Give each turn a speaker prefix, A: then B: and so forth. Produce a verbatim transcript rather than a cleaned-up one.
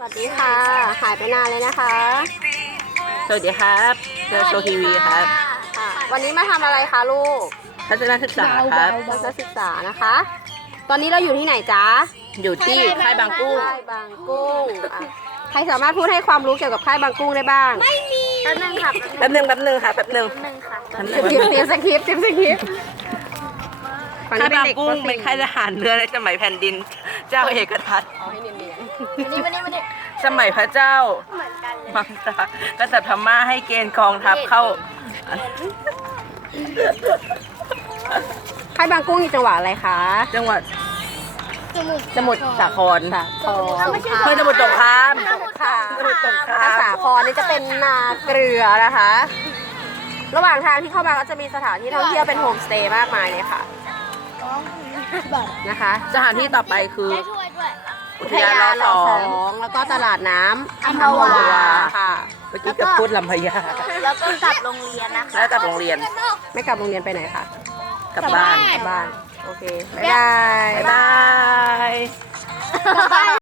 A: วัสดีค่ะ หายไปนานเลยนะคะ
B: สวัสดีครับเจอโชว์ทีวีครับ
A: ค่ะ วันนี้มาทำอะไรคะลูก
B: ทัศนศึกษาครับ
A: ทัศนศึกษานะคะ ตอนนี้เราอยู่ที่ไหนจ๊ะ
B: อยู่ที่ค่ายบางกุ้ง
A: ค่ายบางกุ้งอ่ะใครสามารถพูดให้ความรู้เกี่ยวกับค่ายบางกุ้งได้บ้าง
C: ไม่มีแป๊บนึงค่ะ
B: แป๊บหนึ่งแป๊บหนึ่งค่ะแป๊บหนึ่ง
C: แป๊บนึงค่ะ
B: แป๊บห
A: เต
B: นึ่ง
A: รียมสคริปต์เตรียมสคริปต์ฝั่
B: ค่ายบาง
A: ด็
B: กุ้ง
A: ปสี่
B: เป็นค่ายทหารเรือในสมัยแผ่นดิน เจ้าเอกทัศน์
A: เอาให้เนียน
C: วันนี้วันนี้วันนี้
B: สมัยพระเจ้า
C: เหมือนกันเลย
B: มังสากษัตริย์พม่าให้เกณฑ์กองทัพเข้า
A: ๆค่ายบางกุ้งอยู่จังหวัดอะไรคะ
B: จังหวัด
C: จมูก
B: สมุทรสาคร
A: สาคร
B: เพื่อสมุทรสงคราม
A: สมุทรค่ะ
B: สมุทรสงครา
A: ภาม ษาครนี่จะเป็นนาเกลือนะคะ ระหว่างทางที่เข้ามาก็จะมีสถานที่ท่องเที่ยวเป็นโฮมสเตย์มากมายเลยค่ะ
C: บัตร
A: นะคะ
B: สถานที่ต่อไปคือ
C: ได้ถ้วยด้วย
B: อุ
A: อุ
B: ท
A: ท
B: ยาน
A: ยาน
B: ร
A: ร
B: อ
A: อ
B: ส
A: ส
B: อ
A: อง งแล้วก็ตลาดน้ำ
C: อัมพวา
A: ค่ะ
B: เมื่อกี้จะพูดลำพญา
C: แล้วก็กลับโรงเรียนนะคะ
B: แล้วกลับโรงเรียน
A: ไม่กลับโรงเรียนไปไหนคะ
B: กลับบ้าน
A: กลับบ้าน โอเค บ๊ายบาย
B: บ๊ายบาย